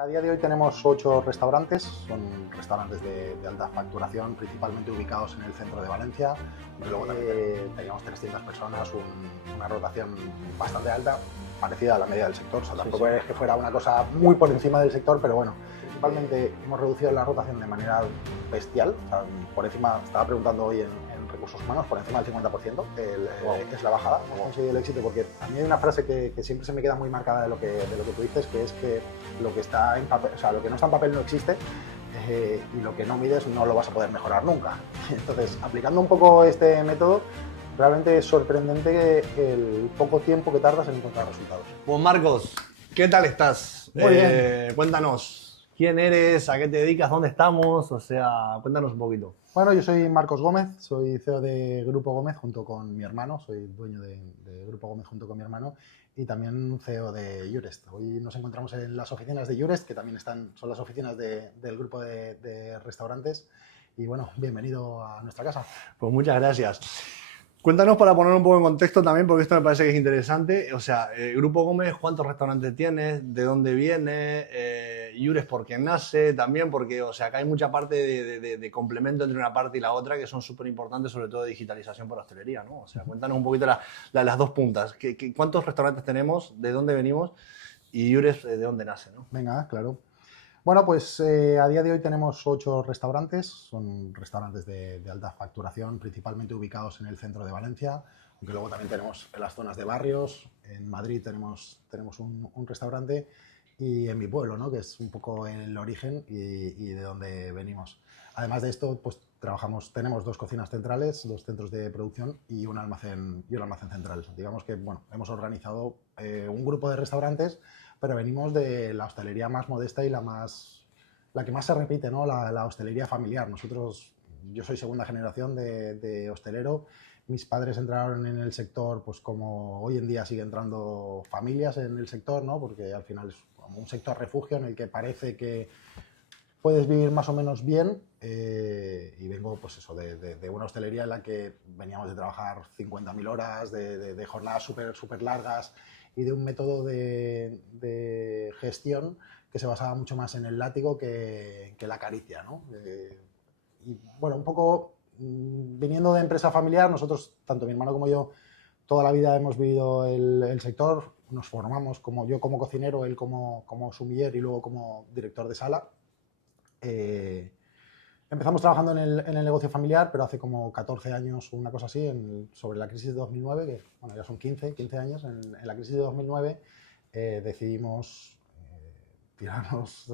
A día de hoy tenemos 8 restaurantes, son restaurantes de alta facturación, principalmente ubicados en el centro de Valencia. Luego también teníamos 300 personas, una rotación bastante alta, parecida a la media del sector. O sea, tampoco es que fuera una cosa muy por encima del sector, pero bueno, principalmente hemos reducido la rotación de manera bestial. O sea, por encima, estaba preguntando hoy en recursos humanos, por encima del 50% es la bajada. Hemos conseguido el éxito porque a mí hay una frase que siempre se me queda muy marcada de lo que tú dices, que es que lo que está en papel, o sea, lo que no está en papel no existe, y lo que no mides no lo vas a poder mejorar nunca. Entonces, aplicando un poco este método, realmente es sorprendente el poco tiempo que tardas en encontrar resultados. Pues Marcos, ¿qué tal estás? Muy bien. Cuéntanos, ¿quién eres? ¿A qué te dedicas? ¿Dónde estamos? O sea, cuéntanos un poquito. Bueno, yo soy Marcos Gómez, soy CEO de Grupo Gómez junto con mi hermano, soy dueño de Grupo Gómez junto con mi hermano y también CEO de Jurest. Hoy nos encontramos en las oficinas de Jurest, que también son las oficinas del grupo de restaurantes. Y bueno, bienvenido a nuestra casa. Pues muchas gracias. Cuéntanos para poner un poco en contexto también, porque esto me parece que es interesante. O sea, Grupo Gómez, ¿cuántos restaurantes tienes? ¿De dónde viene? Jurest, ¿por qué nace? También porque, o sea, acá hay mucha parte de complemento entre una parte y la otra que son súper importantes, sobre todo de digitalización para hostelería, ¿no? O sea, cuéntanos un poquito las dos puntas. ¿Cuántos restaurantes tenemos? ¿De dónde venimos? Y Jurest, ¿de dónde nace, no? Venga, claro. Bueno, pues a día de hoy tenemos 8 restaurantes, son restaurantes de alta facturación, principalmente ubicados en el centro de Valencia, aunque luego también tenemos en las zonas de barrios. En Madrid tenemos un restaurante y en mi pueblo, ¿no? Que es un poco el origen y de donde venimos. Además de esto, pues tenemos 2 cocinas centrales, 2 centros de producción y un almacén central. Digamos que, bueno, hemos organizado un grupo de restaurantes, pero venimos de la hostelería más modesta y la que más se repite, ¿no? La hostelería familiar. Yo soy segunda generación de hostelero. Mis padres entraron en el sector, pues como hoy en día sigue entrando familias en el sector, ¿no? Porque al final es como un sector refugio en el que parece que puedes vivir más o menos bien, y vengo pues eso, de una hostelería en la que veníamos de trabajar 50.000 horas, de jornadas súper largas y de un método de gestión que se basaba mucho más en el látigo que la caricia, ¿no? Y bueno, un poco viniendo de empresa familiar, nosotros, tanto mi hermano como yo, toda la vida hemos vivido el sector, nos formamos, yo como cocinero, él como sommelier y luego como director de sala. Empezamos trabajando en el negocio familiar, pero hace como 14 años, una cosa así, sobre la crisis de 2009, que bueno, ya son 15 años, en la crisis de 2009 decidimos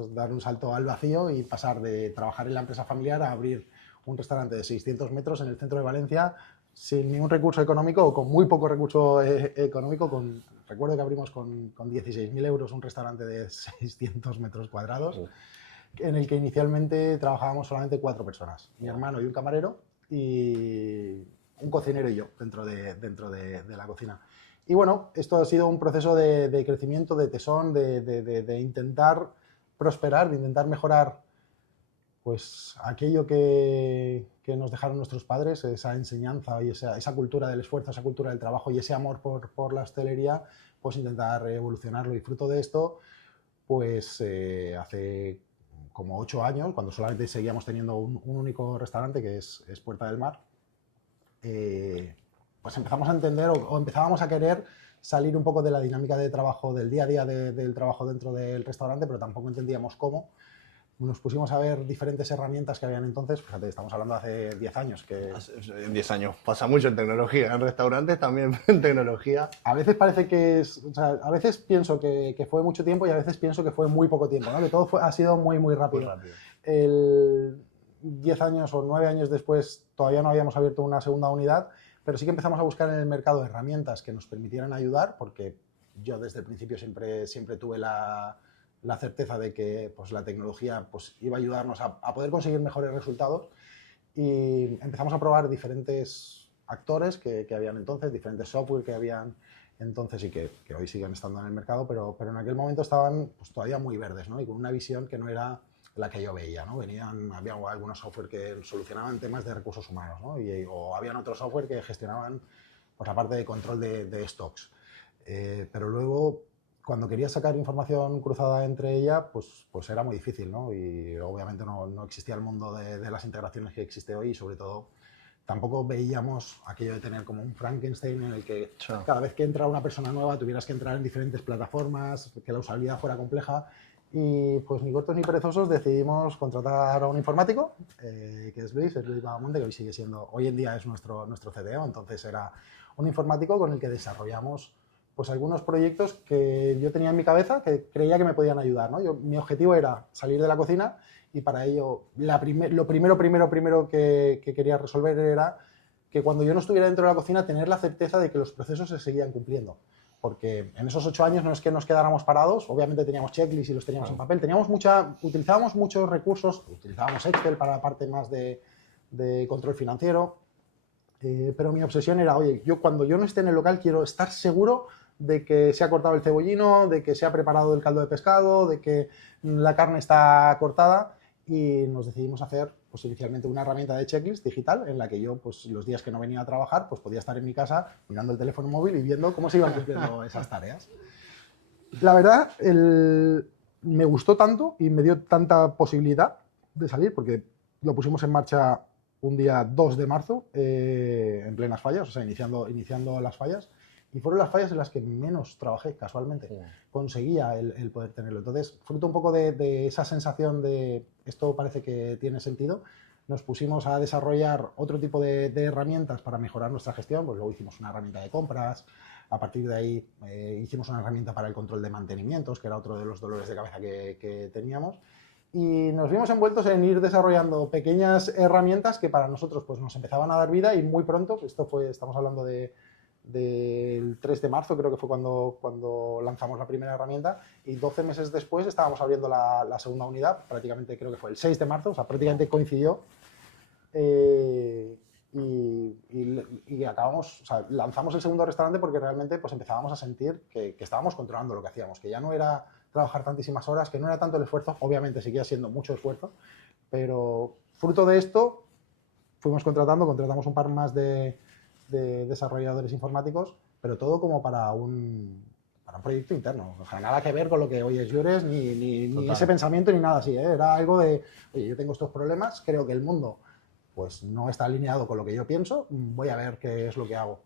dar un salto al vacío y pasar de trabajar en la empresa familiar a abrir un restaurante de 600 metros en el centro de Valencia sin ningún recurso económico o con muy poco recurso económico. Recuerdo que abrimos con 16.000 euros un restaurante de 600 metros cuadrados, en el que inicialmente trabajábamos solamente 4 personas, mi hermano y un camarero y un cocinero y yo dentro de la cocina. Y bueno, esto ha sido un proceso de crecimiento, de tesón, de intentar prosperar, de intentar mejorar pues aquello que nos dejaron nuestros padres, esa enseñanza y esa cultura del esfuerzo, esa cultura del trabajo y ese amor por la hostelería, pues intentar evolucionarlo. Y fruto de esto, pues hace como 8 años, cuando solamente seguíamos teniendo un único restaurante, que es Puerta del Mar, pues empezamos a entender o empezábamos a querer salir un poco de la dinámica de trabajo, del día a día del trabajo dentro del restaurante, pero tampoco entendíamos cómo. Nos pusimos a ver diferentes herramientas que habían entonces. Fíjate, estamos hablando de hace 10 años. En 10 años pasa mucho en tecnología, en restaurantes también en tecnología. A veces parece que o sea, a veces pienso que fue mucho tiempo y a veces pienso que fue muy poco tiempo, ¿no? Que todo ha sido muy rápido. Muy rápido. 10 años o 9 años después todavía no habíamos abierto una segunda unidad, pero sí que empezamos a buscar en el mercado herramientas que nos permitieran ayudar, porque yo desde el principio siempre tuve la certeza de que pues, la tecnología pues, iba a ayudarnos a poder conseguir mejores resultados, y empezamos a probar diferentes actores que habían entonces, diferentes software que habían entonces y que hoy siguen estando en el mercado, pero en aquel momento estaban pues, todavía muy verdes, ¿no? Y con una visión que no era la que yo veía, ¿no? Había algunos software que solucionaban temas de recursos humanos, ¿no? O habían otros software que gestionaban pues, la parte de control de stocks. Pero luego, cuando querías sacar información cruzada entre ella, pues era muy difícil, ¿no? Y obviamente no existía el mundo de las integraciones que existe hoy y sobre todo tampoco veíamos aquello de tener como un Frankenstein en el que cada vez que entra una persona nueva tuvieras que entrar en diferentes plataformas, que la usabilidad fuera compleja. Y pues ni cortos ni perezosos decidimos contratar a un informático, que es Luis Bagamonte, que hoy sigue siendo, hoy en día es nuestro CDO, entonces era un informático con el que desarrollamos pues algunos proyectos que yo tenía en mi cabeza que creía que me podían ayudar, ¿no? Mi objetivo era salir de la cocina y para ello lo primero que quería resolver era que cuando yo no estuviera dentro de la cocina tener la certeza de que los procesos se seguían cumpliendo. Porque en esos 8 años no es que nos quedáramos parados, obviamente teníamos checklists y los teníamos en papel, utilizábamos muchos recursos, utilizábamos Excel para la parte más de control financiero, pero mi obsesión era, oye, cuando yo no esté en el local quiero estar seguro de que se ha cortado el cebollino, de que se ha preparado el caldo de pescado, de que la carne está cortada, y nos decidimos hacer pues inicialmente una herramienta de checklist digital en la que yo pues los días que no venía a trabajar pues podía estar en mi casa mirando el teléfono móvil y viendo cómo se iban cumpliendo esas tareas. La verdad, me gustó tanto y me dio tanta posibilidad de salir porque lo pusimos en marcha un día 2 de marzo en plenas fallas, o sea, iniciando las fallas. Y fueron las fallas en las que menos trabajé, casualmente. Conseguía el poder tenerlo. Entonces, fruto un poco de esa sensación de esto parece que tiene sentido, nos pusimos a desarrollar otro tipo de herramientas para mejorar nuestra gestión. Pues luego hicimos una herramienta de compras. A partir de ahí hicimos una herramienta para el control de mantenimientos, que era otro de los dolores de cabeza que teníamos. Y nos vimos envueltos en ir desarrollando pequeñas herramientas que para nosotros pues, nos empezaban a dar vida y muy pronto, estamos hablando del 3 de marzo, creo que fue cuando lanzamos la primera herramienta, y 12 meses después estábamos abriendo la segunda unidad, prácticamente creo que fue el 6 de marzo, o sea, prácticamente coincidió, y acabamos, o sea, lanzamos el segundo restaurante porque realmente pues, empezábamos a sentir que estábamos controlando lo que hacíamos, que ya no era trabajar tantísimas horas, que no era tanto el esfuerzo, obviamente seguía siendo mucho esfuerzo, pero fruto de esto contratamos un par más de desarrolladores informáticos, pero todo como para un proyecto interno. O sea, nada que ver con lo que hoy es Llures, ni ese pensamiento, ni nada así, ¿eh? Era algo de, oye, yo tengo estos problemas, creo que el mundo pues, no está alineado con lo que yo pienso, voy a ver qué es lo que hago.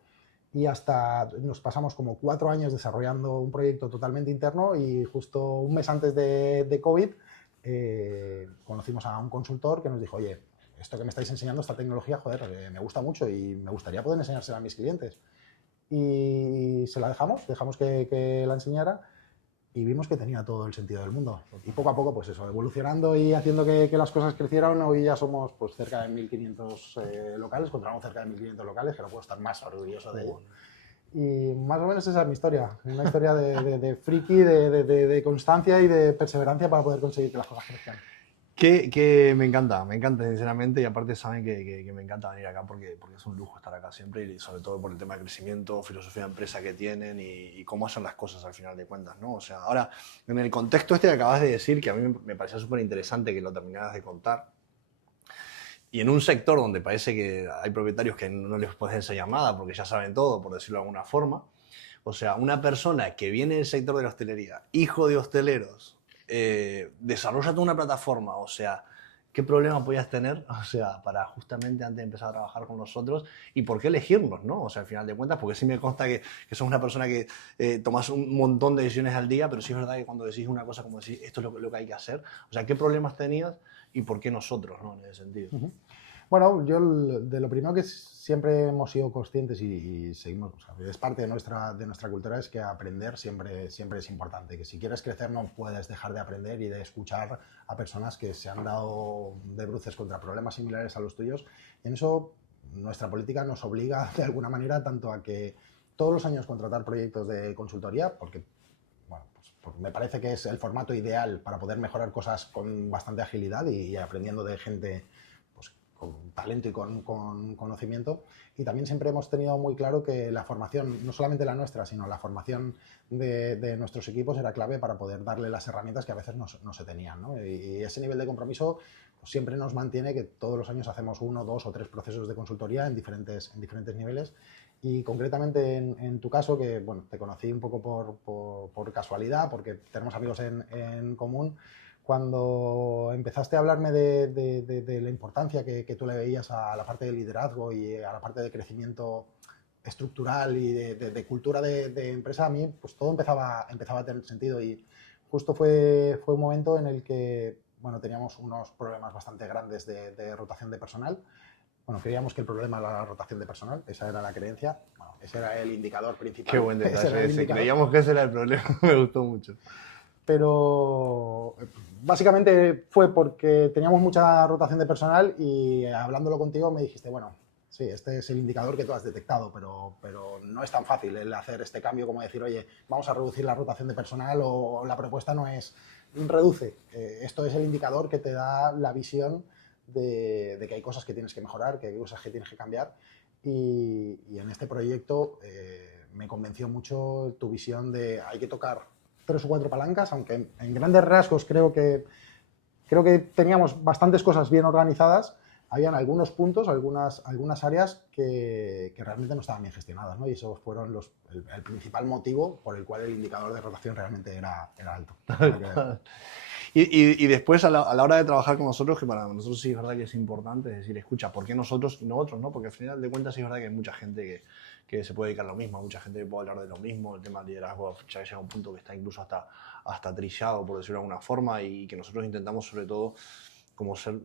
Y hasta nos pasamos como 4 años desarrollando un proyecto totalmente interno y justo un mes antes de COVID conocimos a un consultor que nos dijo, oye, esto que me estáis enseñando, esta tecnología, joder, me gusta mucho y me gustaría poder enseñársela a mis clientes. Y se la dejamos que la enseñara y vimos que tenía todo el sentido del mundo. Y poco a poco, pues eso, evolucionando y haciendo que las cosas crecieran, hoy ya somos pues cerca de 1.500 locales, controlamos cerca de 1.500 locales, que no puedo estar más orgulloso de ello. Y más o menos esa es mi historia, una historia de friki, de constancia y de perseverancia para poder conseguir que las cosas crezcan. Que me encanta sinceramente, y aparte saben que me encanta venir acá porque es un lujo estar acá siempre y sobre todo por el tema de crecimiento, filosofía de empresa que tienen y cómo hacen las cosas al final de cuentas, ¿no? O sea, ahora, en el contexto este que acabas de decir, que a mí me parecía súper interesante que lo terminaras de contar, y en un sector donde parece que hay propietarios que no les puedes enseñar nada porque ya saben todo, por decirlo de alguna forma, o sea, una persona que viene del sector de la hostelería, hijo de hosteleros, desarrolla toda una plataforma, o sea, ¿qué problema podías tener, o sea, para justamente antes de empezar a trabajar con nosotros y por qué elegirnos, ¿no? O sea, al final de cuentas, porque sí me consta que sos una persona que tomas un montón de decisiones al día, pero sí es verdad que cuando decís una cosa como decís, esto es lo que hay que hacer, o sea, ¿qué problemas tenías y por qué nosotros, ¿no? En ese sentido. Uh-huh. Bueno, yo de lo primero que siempre hemos sido conscientes y seguimos, o sea, es parte de nuestra cultura, es que aprender siempre es importante, que si quieres crecer no puedes dejar de aprender y de escuchar a personas que se han dado de bruces contra problemas similares a los tuyos. Y en eso nuestra política nos obliga de alguna manera tanto a que todos los años contratar proyectos de consultoría, porque bueno, pues me parece que es el formato ideal para poder mejorar cosas con bastante agilidad y aprendiendo de gente con talento y con conocimiento. Y también siempre hemos tenido muy claro que la formación, no solamente la nuestra, sino la formación de nuestros equipos era clave para poder darle las herramientas que a veces no se tenían, ¿no? Y ese nivel de compromiso pues, siempre nos mantiene que todos los años hacemos 1, 2 o 3 procesos de consultoría en diferentes niveles. Y concretamente en tu caso, que bueno, te conocí un poco por casualidad, porque tenemos amigos en común, cuando empezaste a hablarme de la importancia que tú le veías a la parte de liderazgo y a la parte de crecimiento estructural y de cultura de empresa, a mí pues todo empezaba a tener sentido y justo fue un momento en el que bueno, teníamos unos problemas bastante grandes de rotación de personal. Bueno, creíamos que el problema era la rotación de personal, esa era la creencia, bueno, ese era el indicador principal. Qué buen Ese era detalle el ese. indicador. Creíamos que ese era el problema. Me gustó mucho. Pero básicamente fue porque teníamos mucha rotación de personal y hablándolo contigo me dijiste, bueno, sí, este es el indicador que tú has detectado, pero no es tan fácil el hacer este cambio como decir, oye, vamos a reducir la rotación de personal o la propuesta no es reduce. Esto es el indicador que te da la visión de que hay cosas que tienes que mejorar, que hay cosas que tienes que cambiar y en este proyecto me convenció mucho tu visión de hay que tocar 3 o 4 palancas, aunque en grandes rasgos creo que teníamos bastantes cosas bien organizadas, habían algunos puntos, algunas áreas que realmente no estaban bien gestionadas, ¿no? Y esos fueron el principal motivo por el cual el indicador de rotación realmente era alto. Y después, a la hora de trabajar con nosotros, que para nosotros sí es verdad que es importante, es decir, escucha, ¿por qué nosotros y no otros? ¿No? Porque al final de cuentas sí es verdad que hay mucha gente que se puede dedicar a lo mismo, mucha gente que puede hablar de lo mismo, el tema del liderazgo ya llega a un punto que está incluso hasta trillado, por decirlo de alguna forma, y que nosotros intentamos sobre todo como ser,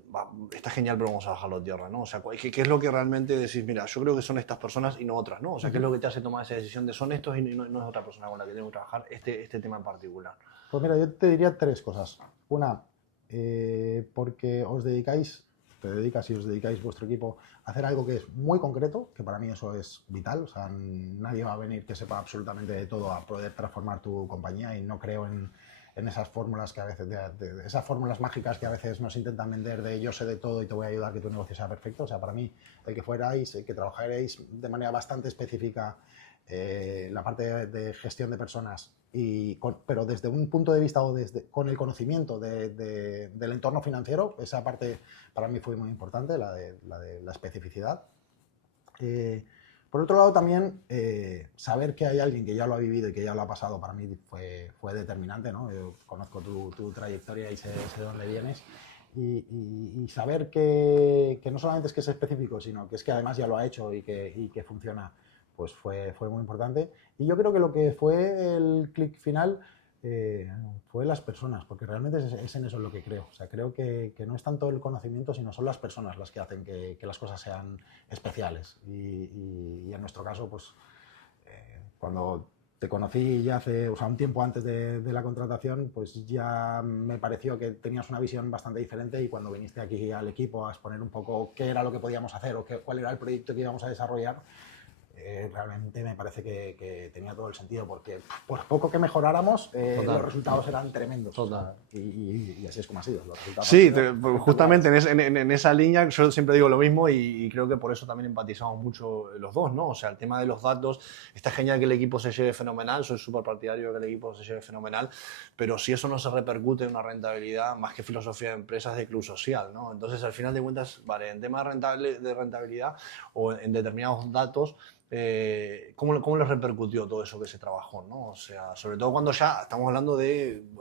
está genial, pero vamos a bajarlo a tierra, ¿no? O sea, ¿qué es lo que realmente decís? Mira, yo creo que son estas personas y no otras, ¿no? O sea, ¿qué es lo que te hace tomar esa decisión de son estos y no es otra persona con la que tengo que trabajar este tema en particular? Pues mira, yo te diría 3 cosas. Una, porque te dedicas y os dedicáis vuestro equipo a hacer algo que es muy concreto, que para mí eso es vital. O sea, nadie va a venir que sepa absolutamente de todo a poder transformar tu compañía y no creo en esas fórmulas que a veces, esas fórmulas mágicas que a veces nos intentan vender de yo sé de todo y te voy a ayudar a que tu negocio sea perfecto. O sea, para mí, el que trabajaréis de manera bastante específica la parte de gestión de personas, pero desde un punto de vista o con el conocimiento del entorno financiero, esa parte para mí fue muy importante, la de la especificidad. Por otro lado, también saber que hay alguien que ya lo ha vivido y que ya lo ha pasado, para mí fue determinante, ¿no? Yo conozco tu trayectoria y sé de dónde vienes. Y saber que no solamente es que es específico, sino que es que además ya lo ha hecho y que funciona, pues fue muy importante. Y yo creo que lo que fue el clic final fue las personas, porque realmente es en eso en lo que creo. O sea, creo que no es tanto el conocimiento, sino son las personas las que hacen que las cosas sean especiales. Y en nuestro caso, pues cuando te conocí ya un tiempo antes de la contratación, pues ya me pareció que tenías una visión bastante diferente y cuando viniste aquí al equipo a exponer un poco qué era lo que podíamos hacer o cuál era el proyecto que íbamos a desarrollar, realmente me parece que tenía todo el sentido, porque por poco que mejoráramos, los resultados eran tremendos. Total. Y así es como ha sido. Los resultados sí, justamente en esa línea yo siempre digo lo mismo y creo que por eso también empatizamos mucho los dos, ¿no? O sea, el tema de los datos, está genial que el equipo se lleve fenomenal, soy súper partidario de que el equipo se lleve fenomenal, pero si eso no se repercute en una rentabilidad, más que filosofía de empresas, de club social, ¿no? Entonces, al final de cuentas, vale, en tema de rentabilidad o en determinados datos, ¿cómo les repercutió todo eso que se trabajó, ¿no? O sea, sobre todo cuando ya estamos hablando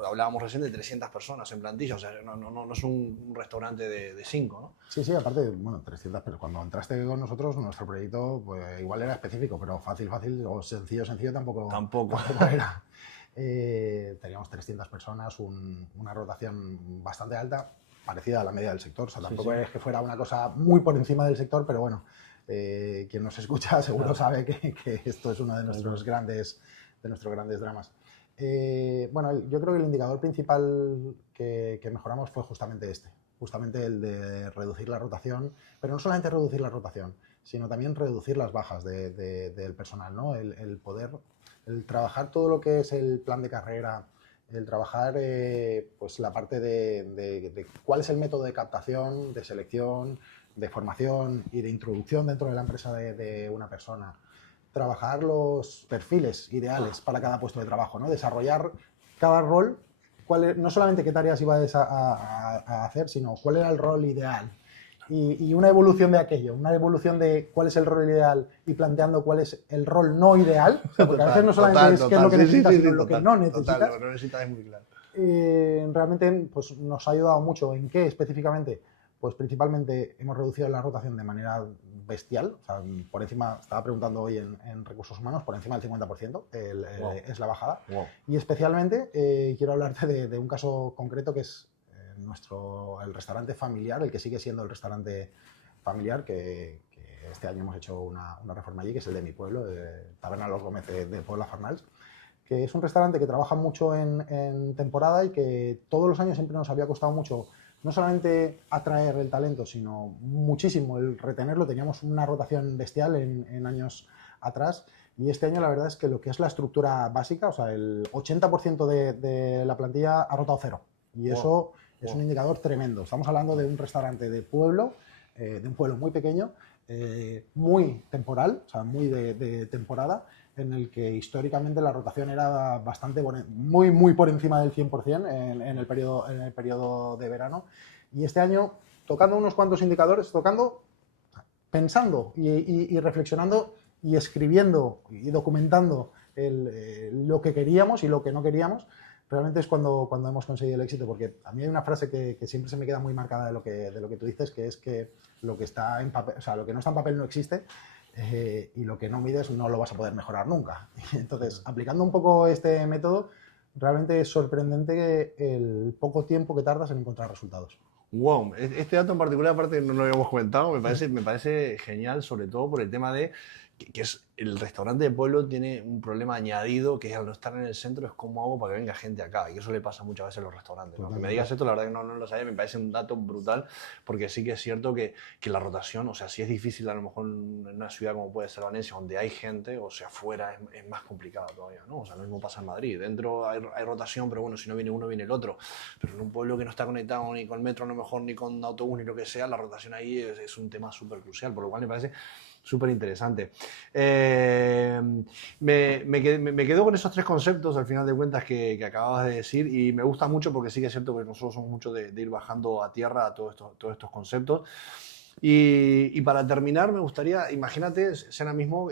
hablábamos recién de 300 personas en plantilla, o sea, no es un restaurante de 5, ¿no? Sí, aparte, bueno, 300, pero cuando entraste con nosotros, nuestro proyecto pues igual era específico, pero fácil, o sencillo tampoco era. Teníamos 300 personas, una rotación bastante alta, parecida a la media del sector, o sea, tampoco es que fuera una cosa muy por encima del sector, pero bueno, quien nos escucha seguro sabe que esto es uno de nuestros grandes dramas. Bueno, yo creo que el indicador principal que mejoramos fue justamente el de reducir la rotación, pero no solamente reducir la rotación, sino también reducir las bajas del personal, ¿no? El trabajar todo lo que es el plan de carrera, el trabajar pues la parte de cuál es el método de captación, de selección, de formación y de introducción dentro de la empresa de una persona. Trabajar los perfiles ideales para cada puesto de trabajo, ¿no? Desarrollar cada rol, no solamente qué tareas iba a hacer, sino cuál era el rol ideal. y una evolución de aquello, una evolución de cuál es el rol ideal y planteando cuál es el rol no ideal, o sea, porque a veces no solamente es qué es lo que necesitas, sino lo que no necesitas. Total, lo que no necesitas es muy claro. Realmente pues, nos ha ayudado mucho. ¿En qué específicamente? Pues principalmente hemos reducido la rotación de manera bestial. O sea, por encima, estaba preguntando hoy en recursos humanos, por encima del 50% Wow. es la bajada. Wow. Y especialmente quiero hablarte de un caso concreto que es el restaurante familiar, el que sigue siendo el restaurante familiar, que este año hemos hecho una reforma allí, que es el de mi pueblo, de Taberna Los Gómez de Puebla Farnals, que es un restaurante que trabaja mucho en temporada y que todos los años siempre nos había costado mucho no solamente atraer el talento, sino muchísimo el retenerlo. Teníamos una rotación bestial en años atrás y este año la verdad es que lo que es la estructura básica, o sea, el 80% de la plantilla ha rotado cero y eso es un indicador tremendo. Estamos hablando de un restaurante de pueblo, de un pueblo muy pequeño, muy temporal, o sea, muy de temporada, en el que históricamente la rotación era bastante muy por encima del 100% en el periodo de verano. Y este año, tocando unos cuantos indicadores, pensando y reflexionando y escribiendo y documentando lo que queríamos y lo que no queríamos, realmente es cuando hemos conseguido el éxito, porque a mí hay una frase que siempre se me queda muy marcada de lo que tú dices, que es que lo que está en papel, o sea, lo que no está en papel no existe. Y lo que no mides no lo vas a poder mejorar nunca. Entonces, aplicando un poco este método, realmente es sorprendente el poco tiempo que tardas en encontrar resultados. Wow, este dato en particular, aparte no lo habíamos comentado, me parece genial, sobre todo por el tema de que es el restaurante de pueblo tiene un problema añadido, que es al no estar en el centro, es cómo hago para que venga gente acá, y eso le pasa muchas veces a los restaurantes, ¿no? Que me digas esto, la verdad que no lo sabía, me parece un dato brutal, porque sí que es cierto que la rotación, o sea, si es difícil a lo mejor en una ciudad como puede ser Valencia, donde hay gente, o sea, afuera es más complicado todavía, ¿no? O sea, lo mismo pasa en Madrid, dentro hay rotación, pero bueno, si no viene uno, viene el otro, pero en un pueblo que no está conectado ni con metro, a lo mejor, ni con autobús, ni lo que sea, la rotación ahí es un tema súper crucial, por lo cual me parece súper interesante. Me quedo con esos tres conceptos al final de cuentas que acababas de decir y me gusta mucho porque sí que es cierto que nosotros somos mucho de ir bajando a tierra a todos estos conceptos. Y para terminar me gustaría, imagínate, ser ahora mismo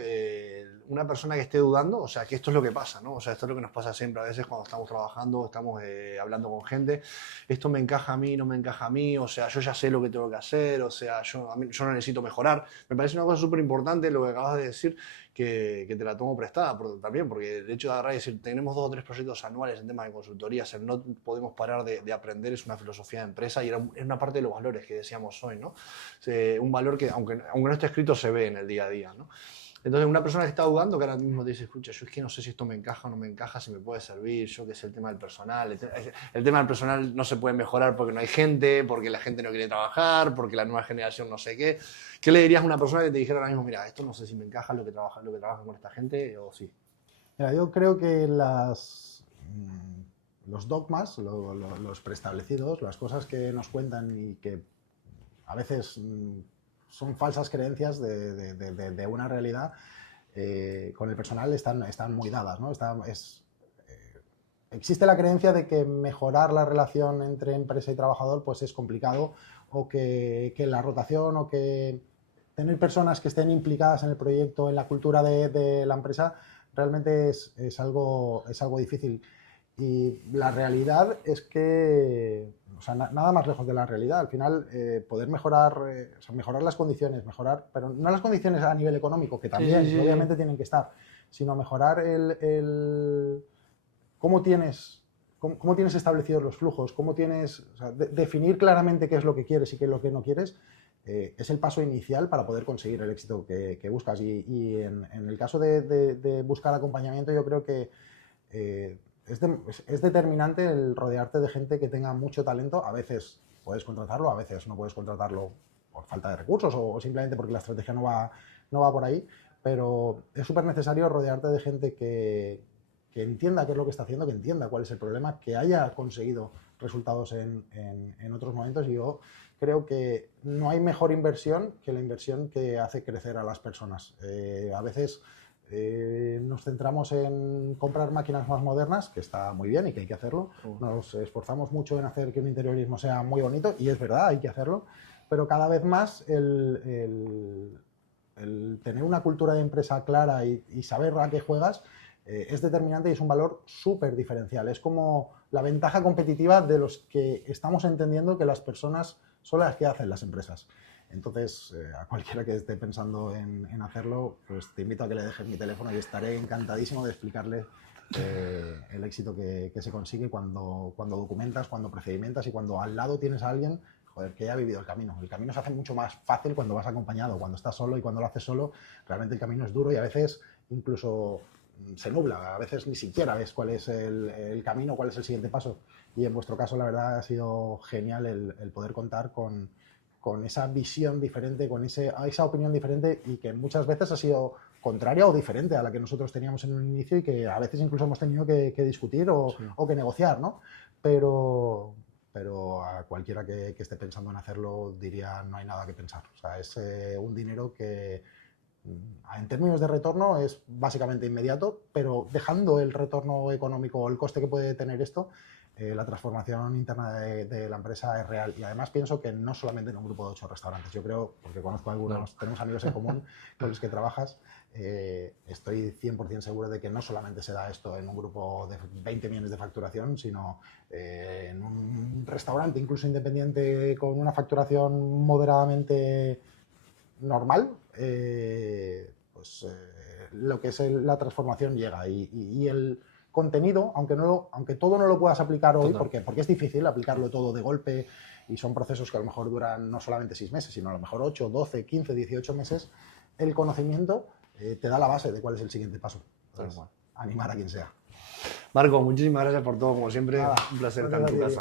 una persona que esté dudando, o sea, que esto es lo que pasa, ¿no? O sea, esto es lo que nos pasa siempre a veces cuando estamos trabajando, estamos hablando con gente, esto me encaja a mí, no me encaja a mí, o sea, yo ya sé lo que tengo que hacer, o sea, yo no necesito mejorar. Me parece una cosa súper importante lo que acabas de decir, que te la tomo prestada también, porque el hecho de agarrar y decir, tenemos 2 o 3 proyectos anuales en temas de consultoría, no podemos parar de aprender, es una filosofía de empresa y es una parte de los valores que decíamos hoy, ¿no? Un valor que, aunque no esté escrito, se ve en el día a día, ¿no? Entonces, una persona que está dudando, que ahora mismo te dice, escucha, yo es que no sé si esto me encaja o no me encaja, si me puede servir, yo qué sé, el tema del personal. El tema del personal no se puede mejorar porque no hay gente, porque la gente no quiere trabajar, porque la nueva generación no sé qué. ¿Qué le dirías a una persona que te dijera ahora mismo, mira, esto no sé si me encaja lo que trabaja con esta gente o sí? Mira, yo creo que los dogmas, los preestablecidos, las cosas que nos cuentan y que a veces son falsas creencias de una realidad, con el personal están muy dadas, ¿no? Existe la creencia de que mejorar la relación entre empresa y trabajador pues es complicado, o que la rotación, o que tener personas que estén implicadas en el proyecto, en la cultura de la empresa, realmente es algo difícil. Y la realidad es que, o sea, nada más lejos de la realidad. Al final, poder mejorar, o sea, mejorar las condiciones, pero no las condiciones a nivel económico, que también, Sí. obviamente tienen que estar, sino mejorar cómo tienes establecidos los flujos, cómo tienes, o sea, definir claramente qué es lo que quieres y qué es lo que no quieres. Es el paso inicial para poder conseguir el éxito que buscas. Y en el caso de buscar acompañamiento, yo creo que es determinante el rodearte de gente que tenga mucho talento. A veces puedes contratarlo, a veces no puedes contratarlo por falta de recursos o simplemente porque la estrategia no va por ahí, pero es súper necesario rodearte de gente que entienda qué es lo que está haciendo, que entienda cuál es el problema, que haya conseguido resultados en otros momentos. Y yo creo que no hay mejor inversión que la inversión que hace crecer a las personas. A veces nos centramos en comprar máquinas más modernas, que está muy bien y que hay que hacerlo. Nos esforzamos mucho en hacer que un interiorismo sea muy bonito, y es verdad, hay que hacerlo, pero cada vez más el tener una cultura de empresa clara y saber a qué juegas es determinante y es un valor súper diferencial. Es como la ventaja competitiva de los que estamos entendiendo que las personas son las que hacen las empresas. Entonces, a cualquiera que esté pensando en hacerlo, pues te invito a que le dejes mi teléfono y estaré encantadísimo de explicarle el éxito que se consigue cuando documentas, cuando procedimentas y cuando al lado tienes a alguien, joder, que haya vivido el camino. El camino se hace mucho más fácil cuando vas acompañado, cuando estás solo, y cuando lo haces solo, realmente el camino es duro y a veces incluso se nubla, a veces ni siquiera ves cuál es el camino, cuál es el siguiente paso. Y en vuestro caso, la verdad, ha sido genial el poder contar con esa visión diferente, con esa opinión diferente y que muchas veces ha sido contraria o diferente a la que nosotros teníamos en un inicio y que a veces incluso hemos tenido que discutir o que negociar, ¿no? Pero a cualquiera que esté pensando en hacerlo diría no hay nada que pensar. O sea, es un dinero que en términos de retorno es básicamente inmediato, pero dejando el retorno económico o el coste que puede tener esto, la transformación interna de la empresa es real. Y además pienso que no solamente en un grupo de 8 restaurantes. Yo creo, porque conozco a algunos, tenemos amigos en común con los que trabajas, estoy 100% seguro de que no solamente se da esto en un grupo de 20 millones de facturación, sino en un restaurante, incluso independiente, con una facturación moderadamente normal, lo que es la transformación llega y el contenido, aunque todo no lo puedas aplicar hoy, porque es difícil aplicarlo todo de golpe y son procesos que a lo mejor duran no solamente 6 meses, sino a lo mejor 8, 12, 15, 18 meses, el conocimiento te da la base de cuál es el siguiente paso. Entonces, animar a quien sea. Marco, muchísimas gracias por todo, como siempre. Un placer estar en tu casa.